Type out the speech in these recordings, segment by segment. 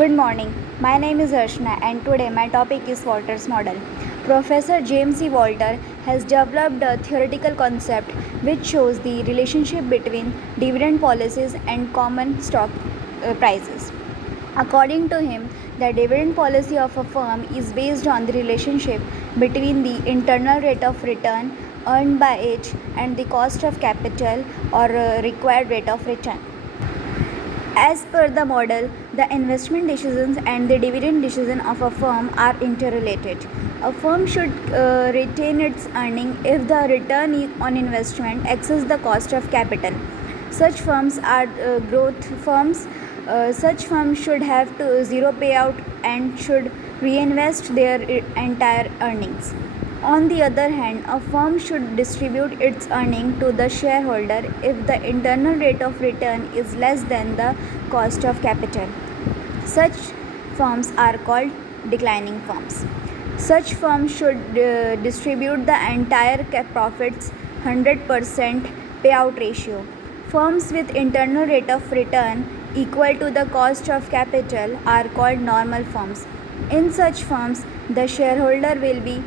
Good morning. My name is Arshna and today my topic is Walter's model. Professor James C. Walter has developed a theoretical concept which shows the relationship between dividend policies and common stock prices. According to him, the dividend policy of a firm is based on the relationship between the internal rate of return earned by it and the cost of capital or required rate of return. As per the model, the investment decisions and the dividend decision of a firm are interrelated. A firm should retain its earning if the return on investment exceeds the cost of capital. Such firms are growth firms. Such firms should have to zero payout and should reinvest their entire earnings. On the other hand, a firm should distribute its earning to the shareholder if the internal rate of return is less than the cost of capital. Such firms are called declining firms. Such firms should distribute the entire profits 100% payout ratio. Firms with internal rate of return equal to the cost of capital are called normal firms. In such firms, the shareholder will be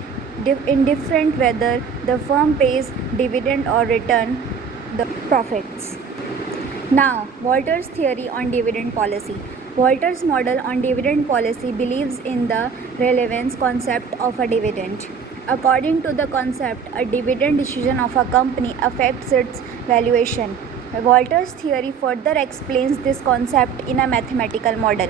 indifferent whether the firm pays dividend or return the profits. Now, Walter's theory on dividend policy. Walter's model on dividend policy believes in the relevance concept of a dividend. According to the concept, a dividend decision of a company affects its valuation. Walter's theory further explains this concept in a mathematical model.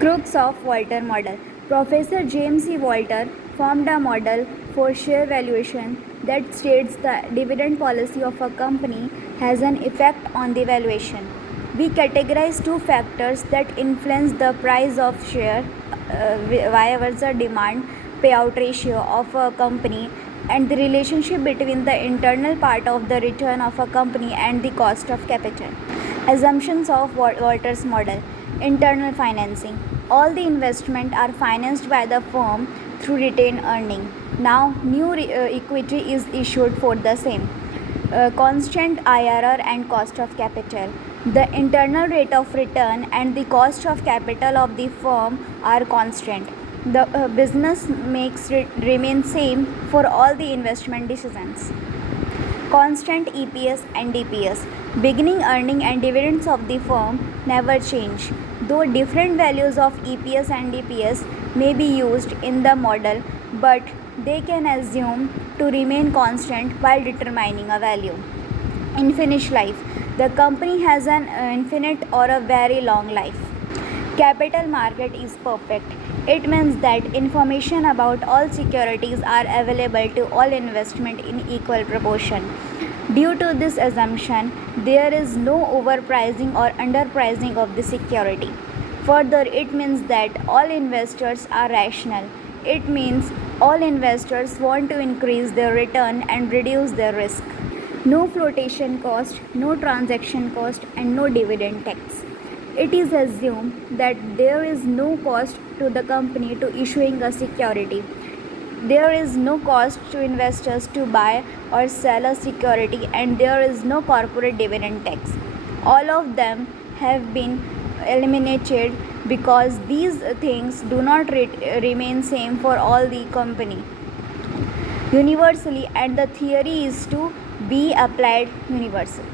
Crux of Walter model. Professor James C. Walter formed a model for share valuation that states the dividend policy of a company has an effect on the valuation. We categorize two factors that influence the price of share via versa demand payout ratio of a company and the relationship between the internal part of the return of a company and the cost of capital. Assumptions of Walter's model. Internal financing. All the investment are financed by the firm through retained earning. Now, new equity is issued for the same. Constant IRR and cost of capital. The internal rate of return and the cost of capital of the firm are constant. The business makes it remain same for all the investment decisions. Constant EPS and DPS. Beginning earning and dividends of the firm never change. Though different values of EPS and DPS may be used in the model, but they can assume to remain constant while determining a value. Infinite life. The company has an infinite or a very long life. Capital market is perfect. It means that information about all securities are available to all investment in equal proportion. Due to this assumption, there is no overpricing or underpricing of the security. Further, it means that all investors are rational. It means all investors want to increase their return and reduce their risk. No flotation cost, no transaction cost, and no dividend tax. It is assumed that there is no cost to the company to issuing a security. There is no cost to investors to buy or sell a security, and there is no corporate dividend tax. All of them have been eliminated because these things do not remain same for all the company universally, and the theory is to be applied universally.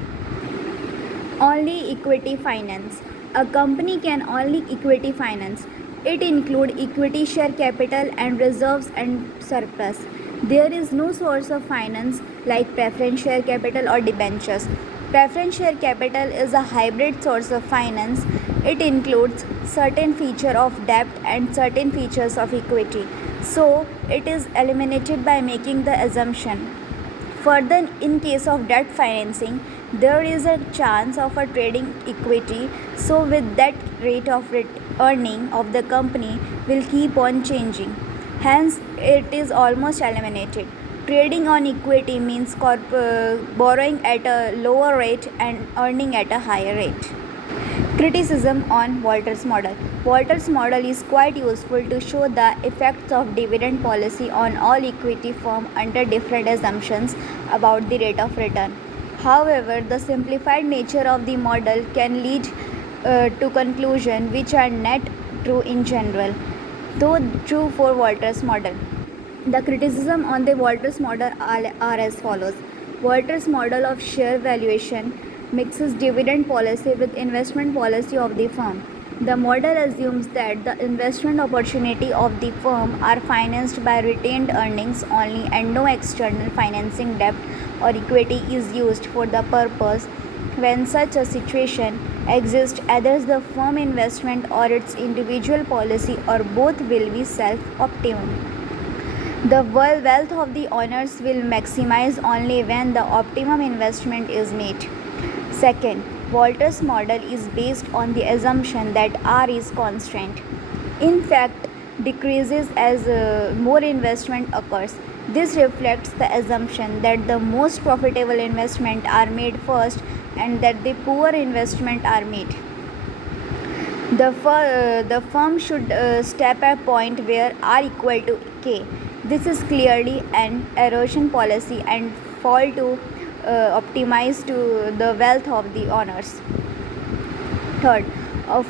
Only equity finance. A company can only equity finance. It includes equity share capital and reserves and surplus. There is no source of finance like preference share capital or debentures. Preference share capital is a hybrid source of finance. It includes certain feature of debt and certain features of equity. So, it is eliminated by making the assumption. Further, in case of debt financing, there is a chance of a trading equity, so with that rate of earning of the company will keep on changing. Hence, it is almost eliminated. Trading on equity means borrowing at a lower rate and earning at a higher rate. Criticism on Walter's model. Walter's model is quite useful to show the effects of dividend policy on all equity firms under different assumptions about the rate of return. However, the simplified nature of the model can lead to conclusion which are not true in general, though true for Walter's model. The criticism on the Walters model are as follows. Walters model of share valuation mixes dividend policy with investment policy of the firm. The model assumes that the investment opportunity of the firm are financed by retained earnings only and no external financing debt or equity is used for the purpose. When such a situation exists, either the firm investment or its individual policy or both will be self-optimum. The wealth of the owners will maximize only when the optimum investment is made. Second, Walters' model is based on the assumption that R is constant. In fact, decreases as more investment occurs. This reflects the assumption that the most profitable investment are made first and that the poor investment are made. The firm should step at a point where R equal to K. This is clearly an erosion policy and fall to optimize to the wealth of the owners. Third, a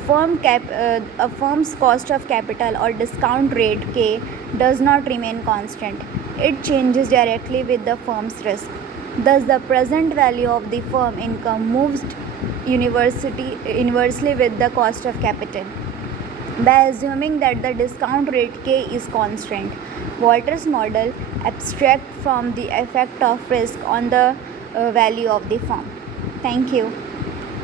firm's cost of capital or discount rate K does not remain constant. It changes directly with the firm's risk. Thus, the present value of the firm income moves inversely with the cost of capital. By assuming that the discount rate K is constant, Walters' model abstracts from the effect of risk on the value of the firm. Thank you.